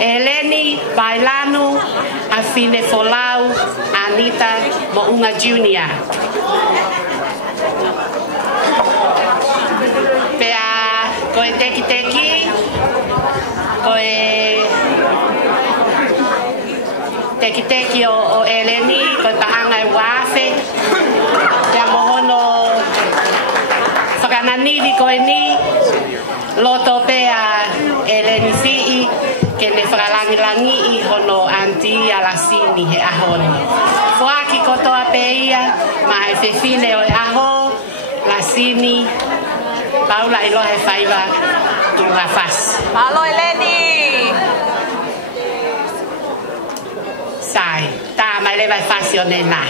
Eleni Bailano, Afine Folau, Anita Mounga Junior. Pea koe teki teki, koe teki teki o Eleni, koe paanga e wafe, pea mohono whakananiri koe ni, loto pea Eleni Si'i, ke ne whakalangilangi I hono anti alasini he ahoni. Fuaki kotoa peia, ma e fefine o e aho, lasini, Paula Elohe Faiva, Tunga Fas. Malo Eleni! Sai, ta mai leva fasio nena.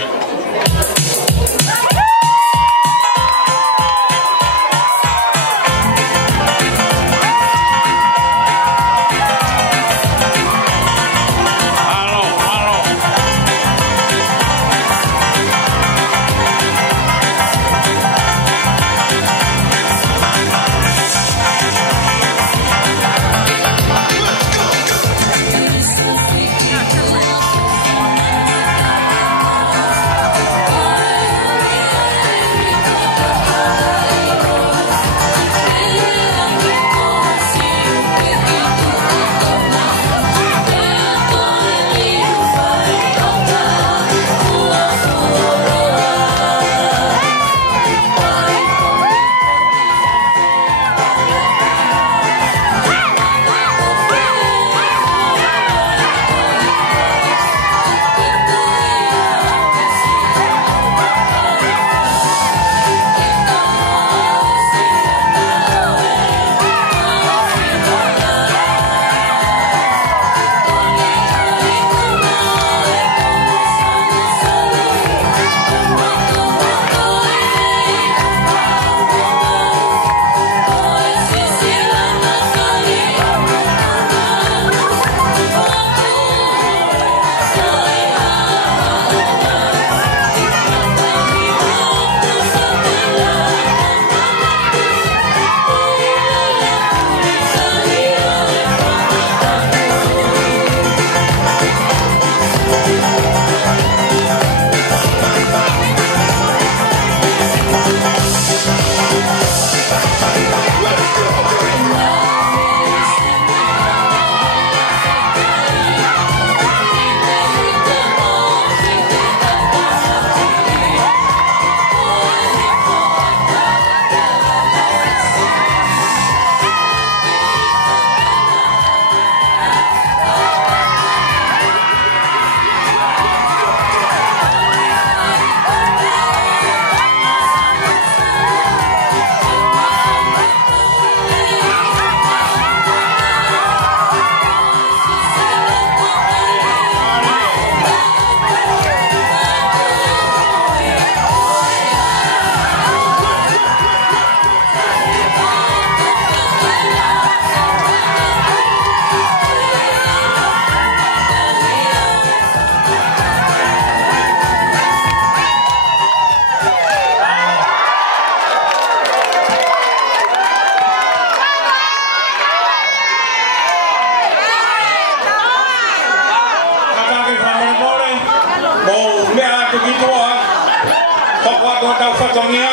Hãy subscribe cho kênh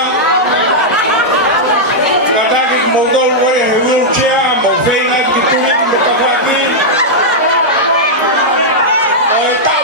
Ghiền Mì Gõ để không bỏ lỡ